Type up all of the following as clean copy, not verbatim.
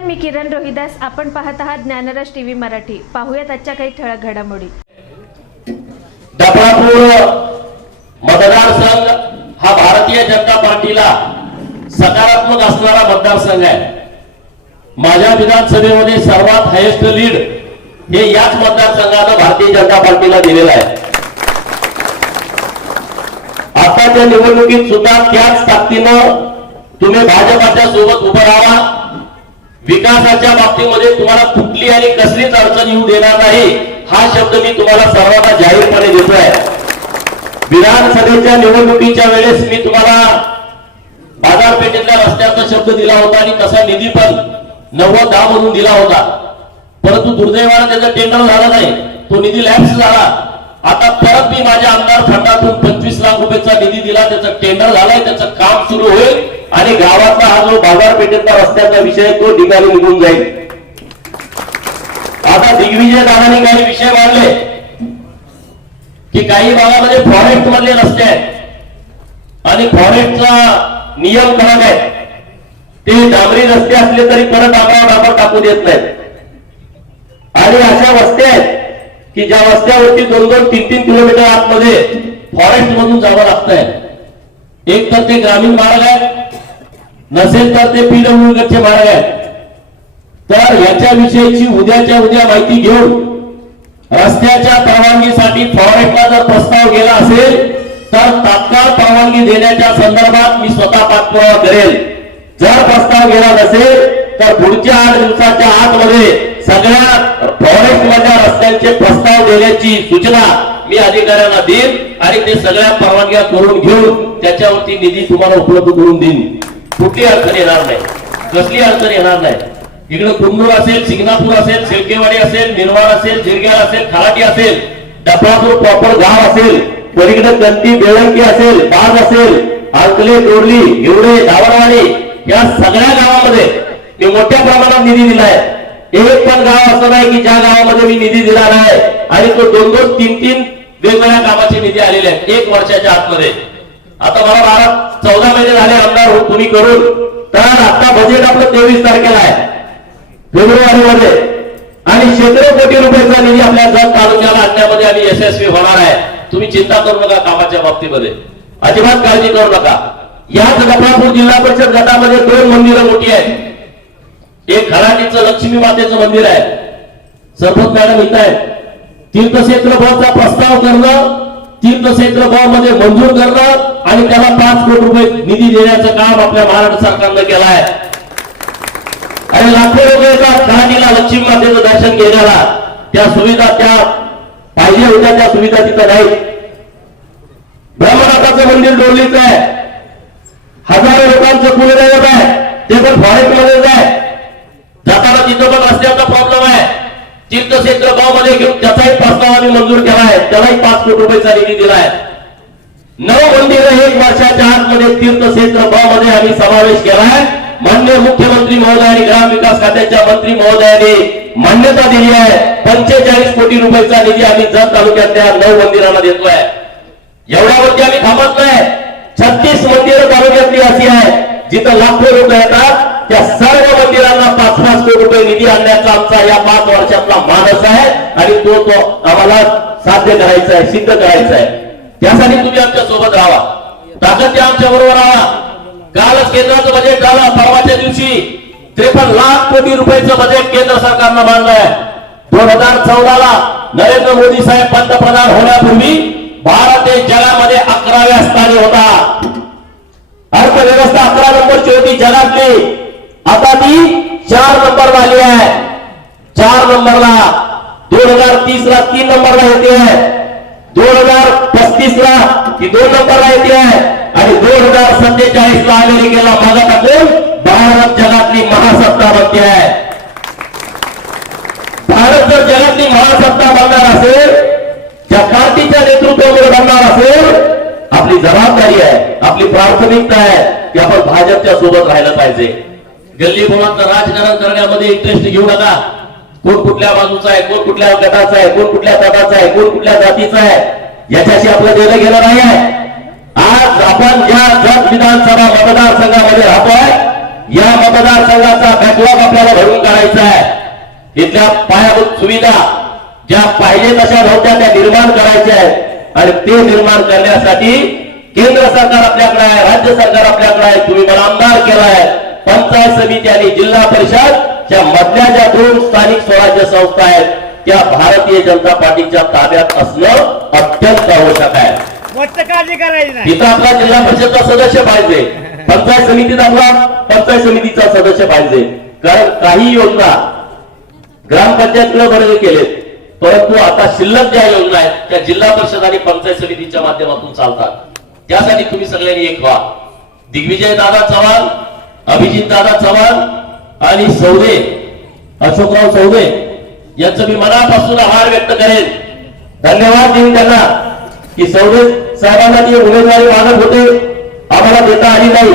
नमस्कार, मी किरण रोहिदास. आपण पाहत आहात ज्ञानरस टीव्ही मराठी. पाहूयात आजच्या काही ठळक घडामोडी. डफळापूर मतदारसंघ हा भारतीय जनता पार्टीला सकारात्मक असणारा मतदारसंघ आहे. माझ्या विधानसभेमध्ये सर्वात हायेस्ट लीड हे याच मतदारसंघानं भारतीय जनता पार्टीला दिलेला आहे. आताच्या निवडणुकीत सुद्धा त्याच ताकदीनं तुम्ही भाजपाच्या सोबत उभं राहा. विकासाच्या बाबतीमध्ये तुम्हाला कुठली आणि कसलीच अडचण येऊ देणार नाही हा शब्द मी तुम्हाला सर्वांना जाहीरपणे देतोय. विधानसभेच्या निवडणुकीच्या वेळेस मी तुम्हाला बाजारपेठेतल्या रस्त्याचा शब्द दिला होता आणि तसा निधी पण 90-10 म्हणून दिला होता. परंतु दुर्दैवाने त्याचा टेंडर झाला नाही, तो निधी लॅप्स झाला. आता परत मी माझ्या आमदार फंडातून 25 लाख रुपयाचा निधी दिला, त्याचं टेंडर झालंय, त्याचं काम सुरू होईल आणि गावातला हा जो बाजारपेठेतला रस्त्याचा विषय तो ठिकाणी निघून जाईल. आता दिग्विजय दादांनी काही विषय मांडले की काही भागामध्ये फॉरेस्ट मधले रस्ते आहेत आणि फॉरेस्टचा नियम कडक आहे. ते डांबरी रस्ते असले तरी परत डांबर टाकू देत नाहीत. आणि अशा रस्ते आहेत की ज्या रस्त्यावरती 2-3 किलोमीटर आतमध्ये फॉरेस्ट मधून जावं लागतंय. एक तर ते ग्रामीण मार्ग आहे, नसेल तर ते पीडब्ल्यूडीचे मार्ग आहेत. तर याच्याविषयीची उद्याच्या उद्या माहिती घेऊन रस्त्याच्या परवानगीसाठी फॉरेस्टला जर प्रस्ताव गेला असेल तर तात्काळ परवानगी देण्याच्या संदर्भात मी स्वतः पाठपुरावा करेल. जर प्रस्ताव गेला नसेल तर पुढच्या 8 दिवसाच्या आतमध्ये सगळ्या फॉरेस्ट मधल्या रस्त्यांचे प्रस्ताव देण्याची सूचना मी अधिकाऱ्यांना देईन आणि ते सगळ्या परवानग्या करून घेऊन त्याच्यावरती निधी तुम्हाला उपलब्ध करून देईन. कुठली अडचण येणार नाही, कसली अडचण येणार नाही. इकडे कुंडूर असेल, सिंगणापूर असेल, सिलकेवाडी असेल, निर्वाड असेल, जिरग्याल असेल, खराटी असेल, डफळापूर प्रॉपर गाव असेल, पलीकडे कंटी बेळंकी असेल, बाज असेल, आंकले, दोरली, हिवडे, धावरवाडी या सगळ्या गावामध्ये मी मोठ्या प्रमाणात निधी दिलाय. एक पण गाव असं नाही की ज्या गावामध्ये मी निधी दिला नाही. आणि तो 2-3 वेगवेगळ्या कामाचे निधी आलेले आहेत 1 वर्षाच्या आतमध्ये. आता मला 12-14 महिने झाले आमदार तुम्ही करून. तर आता बजेट आपलं 23 तारखेला आहे फेब्रुवारी मध्ये आणि शेकडो कोटी रुपयाचा निधी आपल्या जत तालुक्याला आणण्यामध्ये आम्ही यशस्वी होणार आहे. तुम्ही चिंता करू नका कामाच्या बाबतीमध्ये, अजिबात काळजी करू नका. याच डफळापूर जिल्हा परिषद गटामध्ये 2 मंदिरं मोठी आहेत. एक खराटीचं लक्ष्मी मातेचं मंदिर आहे, सरपंच मॅडम इथं आहे. तीर्थक्षेत्र भावाचा प्रस्ताव करणं, तीर्थक्षेत्र भाव मध्ये मंजूर करणं आणि त्याला 5 कोटी रुपये निधी देण्याचं काम आपल्या महाराष्ट्र सरकारनं केलं आहे. आणि लाखो लोक येतात खराटीला लक्ष्मी मातेचं दर्शन घेण्याला. त्या सुविधा त्या पाहिजे होत्या त्या सुविधा तिथं नाहीत. ब्रह्मनाथाचं मंदिर डोरलीचं आहे, हजारो लोकांचं कुलदैवत आहे, ते पण फॉरेस्ट मध्येच आहे. जाताना तिथं पण रस्त्याचा प्रॉब्लेम आहे. तीर्थक्षेत्र गाव मध्ये घेऊन त्याचाही प्रस्ताव आम्ही मंजूर केला आहे, त्यालाही 5 कोटी रुपयाचा निधी दिलाय. 9 मंदिरं 1 वर्षाच्या आतमध्ये तीर्थक्षेत्र गाव मध्ये आम्ही समावेश केलाय. माननीय मुख्यमंत्री महोदय आणि ग्रामविकास खात्याच्या मंत्री महोदयांनी मान्यता दिली आहे. 45 कोटी रुपयाचा निधी आम्ही जत तालुक्यातल्या 9 मंदिरांना देतोय. एवढ्यावरती आम्ही थांबत नाही. 36 मंदिरं तालुक्यातली अशी आहे जिथं लाखो लोक येतात. त्या सर्व मंदिरांना 5-5 कोटी रुपये निधी आणण्याचा आमचा या 5 वर्षातला मानस आहे आणि तो आम्हाला साध्य करायचा आहे, सिद्ध करायचा आहे. त्यासाठी तुम्ही आमच्या सोबत राहा, ताकद आमच्या बरोबर राहा. कालच केंद्राचं बजेट झालं, परवाच्या दिवशी 53 लाख कोटी रुपयाचं बजेट केंद्र सरकारनं मांडलंय. 2014ला नरेंद्र मोदी साहेब पंतप्रधान होण्यापूर्वी भारत हे जगामध्ये 11व्या स्थानी होता. अर्थव्यवस्था 11 नंबरची होती जगातली, आता ती 4 नंबरला आली आहे. 4 नंबरला 2030ला 3 नंबरला येते आहे, 2035ला ती 2 नंबरला येते आहे आणि 2047ला अमेरिकेला मागे टाकून भारत जगातली महासत्ता बनते आहे. भारत जर जगातली महासत्ता बनणार असेल, ज्या पार्टीच्या नेतृत्वामध्ये बनणार असेल, आपली जबाबदारी आहे, आपली प्राथमिकता आहे की आपण भाजपच्या सोबत राहिलं पाहिजे. गल्ली बोळाचं राजकारण करण्यामध्ये इंटरेस्ट घेऊ नका. कोण कुठल्या बाजूचा आहे, कोण कुठल्या गटाचा आहे, कोण कुठल्या पदाचा आहे, कोण कुठल्या जातीचा आहे, याच्याशी आपलं देणं घेणं नाही आहे. आज आपण ज्या जत विधानसभा मतदारसंघामध्ये राहतोय या मतदारसंघाचा बॅकलॉग आपल्याला भरून काढायचा आहे। इथल्या पायाभूत सुविधा ज्या पाहिजे तशा नव्हत्या त्या निर्माण करायच्या आहेत आणि ते निर्माण करण्यासाठी केंद्र सरकार आपल्याकडे आहे, राज्य सरकार आपल्याकडे आहे। तुम्ही मला आमदार केलाय। पंचायत समिती आणि जिल्हा परिषद च्या मधल्या ज्या 2 स्थानिक स्वराज्य संस्था आहेत त्या भारतीय जनता पार्टीच्या ताब्यात असणं अत्यंत आवश्यक आहे। काळजी करायची नाही। तिथं आपला जिल्हा परिषदचा सदस्य पाहिजे, पंचायत समितीत आपला पंचायत समितीचा सदस्य पाहिजे। कारण काही योजना ग्रामपंचायतकडे वर्ग केलेत, परंतु आता शिल्लक ज्या योजना आहेत त्या जिल्हा परिषद आणि पंचायत समितीच्या माध्यमातून चालतात। त्यासाठी तुम्ही सगळ्यांनी एक व्हा। दिग्विजय दादा चव्हाण, अभिजित दादा चव्हाण आणि सौदे अशोकराव सौदे यांचं मी मनापासून आभार व्यक्त करेन, धन्यवाद देईन त्यांना की सौदे साहेबांना जी उमेदवारी मागत होते आम्हाला देता आली नाही।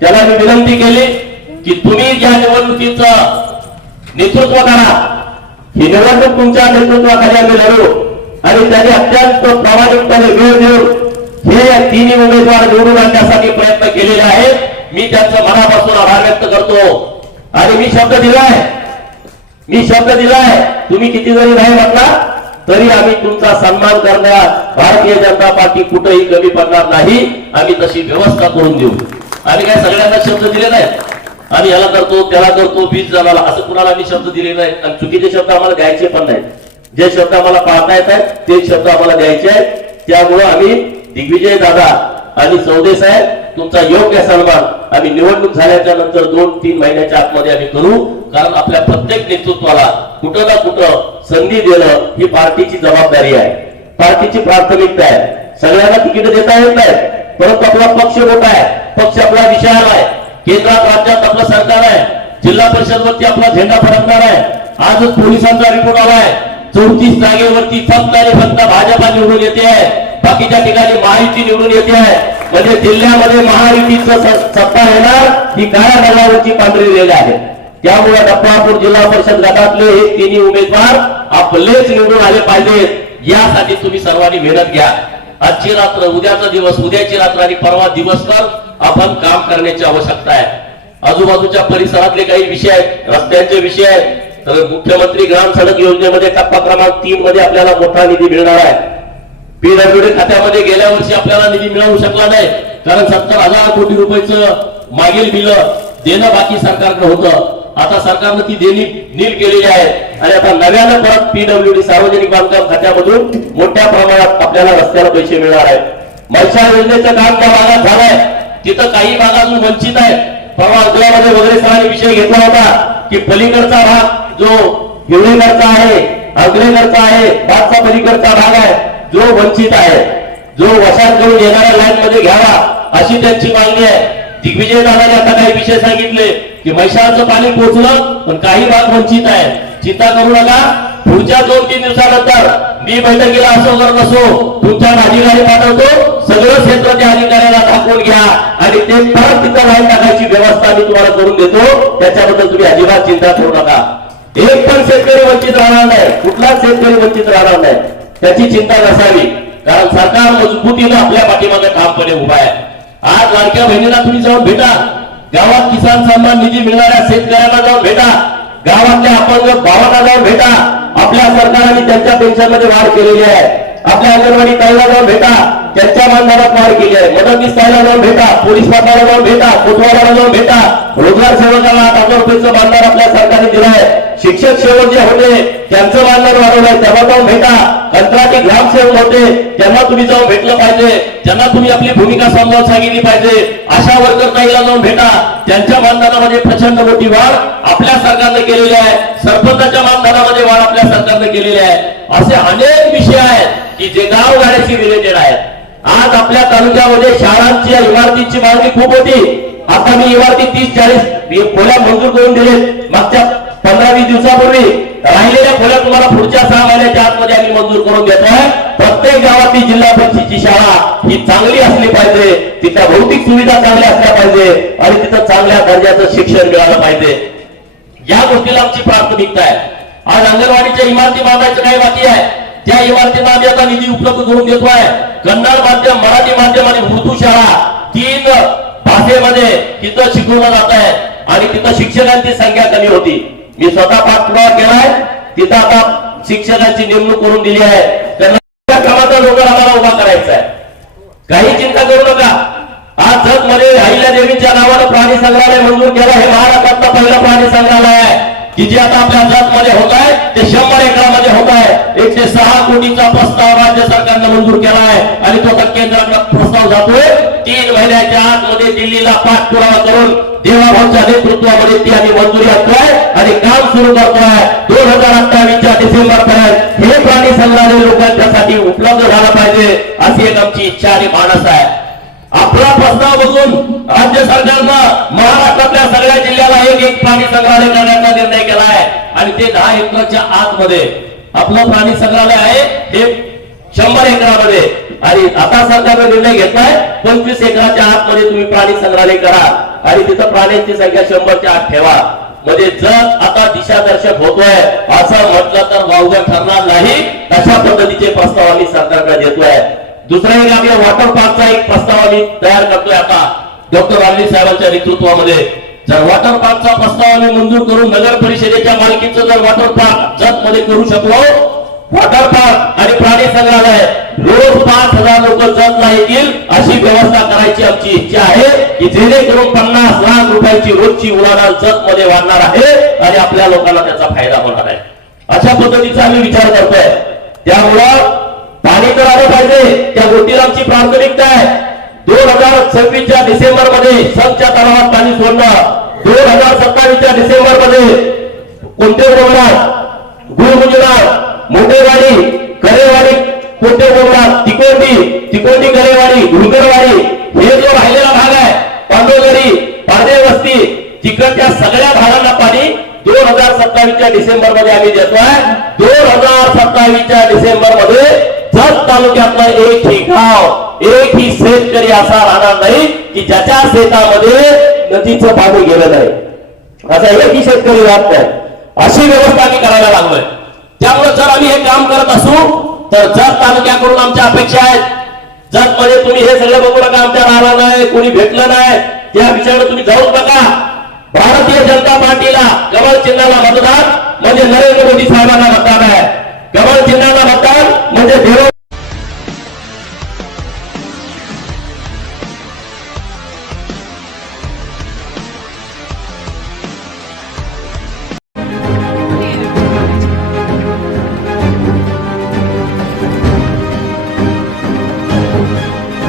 त्याला मी विनंती केली की तुम्ही ज्या निवडणुकीचं नेतृत्व करा, ही निवडणूक तुमच्या नेतृत्वाखाली आम्ही लढू आणि त्याने अत्यंत प्रामाणिकपणे वेळ देऊन हे तिन्ही उमेदवार निवडून आणण्यासाठी प्रयत्न केलेले आहेत। मी त्यांचं मनापासून आभार व्यक्त करतो आणि मी शब्द दिलाय तुम्ही किती जरी नाही म्हटला तरी आम्ही तुमचा सन्मान करण्यात भारतीय जनता पार्टी कुठेही कमी पडणार नाही। आम्ही तशी व्यवस्था करून देऊ। आम्ही काय सगळ्यांना शब्द दिले नाहीत आणि याला करतो त्याला करतो 20 जणाला असं कुणाला मी शब्द दिले नाहीत आणि चुकीचे शब्द आम्हाला द्यायचे पण नाहीत। जे शब्द आम्हाला पाहता येत आहेत ते शब्द आम्हाला द्यायचे आहेत। त्यामुळे आम्ही दिग्विजय दादा आणि सौदे साहेब तुमचा योग्य सन्मान आम्ही निवडणूक झाल्याच्या नंतर 2-3 महिन्याच्या आतमध्ये आम्ही करू। कारण आपल्या प्रत्येक नेतृत्वाला कुठं ना कुठं संधी देणं ही पार्टीची जबाबदारी आहे, पार्टीची प्राथमिकता आहे। सगळ्यांना तिकीट देता येत नाही, परंतु आपला पक्ष मोठा आहे, पक्ष आपला विशाल आहे, केंद्रात राज्यात आपलं सरकार आहे, जिल्हा परिषदवरती आपला झेंडा फडकणार आहे। आजच पोलिसांचा रिपोर्ट आलाय 34 जागेवरती फक्त आणि फक्त भाजपा निवडून येते आहे, बाकीच्या ठिकाणी महायुती निवडून येते आहे। म्हणजे जिल्ह्यामध्ये महायुतीचं सत्ता येणार ही काळ्या ढगावरची पांढरी रेघ आहे। त्यामुळे डफळापूर जिल्हा परिषद गटातले हे तिन्ही उमेदवार आपलेच निवडून आले पाहिजेत। यासाठी तुम्ही सर्वांनी मेहनत घ्या। आजची रात्र, उद्याचा दिवस, उद्याची रात्र आणि परवा दिवसभर आपण काम करण्याची आवश्यकता आहे। आजूबाजूच्या परिसरातले काही विषय आहेत, रस्त्यांचे विषय आहेत, तर मुख्यमंत्री ग्राम सडक योजनेमध्ये टप्पा क्रमांक 3 मध्ये आपल्याला मोठा निधी मिळणार आहे। पीडब्ल्यूडी खात्यामध्ये गेल्या वर्षी आपल्याला निधी मिळवू शकला नाही कारण 70,000 कोटी रुपयाचं मागील बिल देणं बाकी सरकारकडे होतं। आता सरकारनं ती देणी नील केलेली आहे आणि आता नव्यानं परत पीडब्ल्यूडी सार्वजनिक बांधकाम खात्यामधून मोठ्या प्रमाणात आपल्याला रस्त्याला पैसे मिळणार आहेत। मैशाळ योजनेचं काम त्या भागात झालंय, तिथं काही भाग अजून वंचित आहे। परवा अगल्यामध्ये वगैरे सरांनी विषय घेतला होता की पलीकडचा भाग जो हिवळीकडचा आहे, अगलेकडचा आहे, भागचा पलीकडचा भाग आहे जो वंचित आहे, जो वशात करून येणाऱ्या लाईन मध्ये घ्यावा अशी त्यांची मागणी आहे। दिग्विजय दादाने आता काही विषय सांगितले की मैशाळचं पाणी पोहोचलं पण काही भाग वंचित आहे। चिंता करू नका, पुढच्या 2-3 दिवसानंतर मी बैठकीला असो करत असो तुमच्या अधिकारी पाठवतो, सगळं क्षेत्र त्या अधिकाऱ्याला दाखवून घ्या आणि ते परत तिथं लाईन टाकायची व्यवस्था मी तुम्हाला करून देतो। त्याच्याबद्दल तुम्ही अजिबात चिंता करू नका। एक पण शेतकरी वंचित राहणार नाही, कुठलाच शेतकरी वंचित राहणार नाही, त्याची चिंता नसावी। कारण सरकार मजबूतीनं आपल्या पाठीमागे ठामपणे उभा आहे। आज लाडक्या बहिणीला तुम्ही जाऊन भेटा, गावात किसान सन्मान निधी मिळणाऱ्या शेतकऱ्यांना जाऊन भेटा, गावातल्या अपंग भावांना जाऊन भेटा। आपल्या सरकारने त्यांच्या पेन्शनमध्ये वाढ केलेली आहे। आपल्या अंगणवाडी ताईला जाऊन भेटा, त्यांच्या मानधनात वाढ केली आहे। मदतनीस ताईला जाऊन भेटा, पोलीस पाटलाला जाऊन भेटा, कोतवालाला जाऊन भेटा, रोजगार सेवकाला 8,000 रुपयाचं मानधन आपल्या सरकारने दिलं आहे। शिक्षक सेवक जे होते त्यांचं मानधन वाढवलंय, त्यांना जाऊन भेटा। कंत्राटी ग्रामसेवक होते त्यांना तुम्ही जाऊन भेटलं पाहिजे, त्यांना तुम्ही आपली भूमिका समजावून सांगितली पाहिजे। अशा वर्कर ताईला जाऊन भेटा, त्यांच्या मानधनामध्ये प्रचंड मोठी वाढ आपल्या सरकारने केलेली आहे। सरपंचाच्या मानधनामध्ये वाढ आपल्या सरकारने केलेली आहे। असे अनेक विषय आहेत की जे गावगाड्याशी रिलेटेड आहेत। आज आपल्या तालुक्यामध्ये शाळांची इमारतींची मागणी खूप होती। आता मी इमारती 30-40 खोल्या मंजूर करून दिले मागच्या 15-20 दिवसापूर्वी। राहिलेल्या खोल्या तुम्हाला पुढच्या 6 महिन्याच्या आतमध्ये आम्ही मंजूर करून देतोय। प्रत्येक गावातली जिल्हा परिषदेची शाळा ही चांगली असली पाहिजे, तिथल्या भौतिक सुविधा चांगल्या असल्या पाहिजे आणि तिथं चांगल्या दर्जाचं शिक्षण मिळालं पाहिजे। या गोष्टीला आमची प्राथमिकता आहे। आज अंगणवाडीच्या इमारती बांधायचं काही बाकी आहे, त्या इमारतींना आम्ही आता निधी उपलब्ध करून देतोय। कन्नड माध्यम, मराठी माध्यम आणि उर्दू शाळा 3 भाषेमध्ये तिथं शिकवलं जात आहे। आणि तिथं शिक्षकांची संख्या कमी होती. मी स्वतः पाठपुरावा केलाय. तिथं आता शिक्षकांची नेमणूक करून दिली आहे. त्यांना क्रमांकाचा नंबर आम्हाला उभा करायचा आहे. काही चिंता करू नका. आज जत मध्ये अहिल्यादेवीच्या नावानं प्राणी संग्रहालय मंजूर केलं. हे महाराष्ट्रातला पहिला प्राणी संग्रहालय आहे की जे आता आपल्या जत मध्ये होत आहे. ते 100 एकरामध्ये होत आहे. 106 कोटीचा प्रस्ताव राज्य सरकारनं मंजूर केला आहे आणि तो आता केंद्राकडे प्रस्ताव जातोय. 3 महिन्याच्या आतमध्ये दिल्लीला पाठपुरावा करून देवाभाऊच्या नेतृत्वामध्ये ती आम्ही मंजुरी आणतोय आणि काम सुरू करतोय. 2028च्या डिसेंबर पर्यंत हे प्राणी संग्रहालय लोकांच्यासाठी उपलब्ध झालं पाहिजे अशी एक आमची इच्छा आणि मानस आहे. आपला प्रस्ताव बघून राज्य सरकारनं महाराष्ट्रातल्या सगळ्या जिल्ह्याला एक प्राणी संग्रहालय करण्याचा निर्णय केला आहे आणि ते 10 एकरच्या आतमध्ये आपलं प्राणी संग्रहालय आहे. हे 100 एकरामध्ये आणि आता सरकारने निर्णय घेतलाय 25 एकराच्या आतमध्ये तुम्ही प्राणी संग्रहालय करा आणि तिथं प्राण्यांची संख्या 100च्या आत ठेवा. म्हणजे जत आता दिशादर्शक होतोय असं म्हटलं तर वावगं ठरणार नाही. अशा पद्धतीचे प्रस्ताव आम्ही सरकारकडे देतोय. दुसरा एक आपल्या वॉटर पार्कचा एक प्रस्ताव आम्ही तयार करतोय आता डॉक्टर वाल्ली साहेबांच्या नेतृत्वामध्ये. जर वॉटर पार्कचा प्रस्ताव आम्ही मंजूर करून नगर परिषदेच्या मालकीचं जर वॉटर पार्क जत मध्ये करू शकलो, वॉटर पार्क आणि प्राणी संग्रहालय रोज 5,000 लोक जतला येतील अशी व्यवस्था करायची आमची इच्छा आहे की जेणेकरून 50 लाख रुपयाची रोजची उलाढाल जत मध्ये वाढणार आहे आणि आपल्या लोकांना त्याचा फायदा होणार आहे. अशा पद्धतीचा आम्ही विचार करतोय. त्यामुळं पाणी तर आलं पाहिजे. त्या गोष्टीला आमची प्राथमिकता आहे. 2026च्या डिसेंबर मध्ये संतच्या तलावात पाणी सोडणं. 2027च्या डिसेंबर मध्ये कोणते बोलणार गुळगुजरात मोठेवाडी करेवाडी कोणते बोलणार तिकोंडी करेवाडी घुरकरवाडी हे जो राहिलेला भाग आहे पांडोगरी पारदे वस्ती तिकडच्या सगळ्या भागांना पाणी 2027च्या डिसेंबर मध्ये आम्ही देतोय. 2027च्या डिसेंबर मध्ये जत तालुक्यातलं एकही गाव एकही शेतकरी असा राहणार नाही की ज्याच्या शेतामध्ये नदीचं पाणी गेलं नाही. असा एकही शेतकरी राहत नाही. अशी व्यवस्था आम्ही करायला लागलोय. त्यामुळे जर आम्ही हे काम करत असू तर जत तालुक्याकडून आमच्या अपेक्षा आहेत. जत मध्ये तुम्ही हे सगळं बघू नका आमच्या राहिला नाही कोणी भेटलं नाही त्या विषयावर तुम्ही जाऊच नका. भारतीय जनता पार्टीला कमळ चिन्हाला मतदान म्हणजे नरेंद्र मोदी साहेबांना मतदान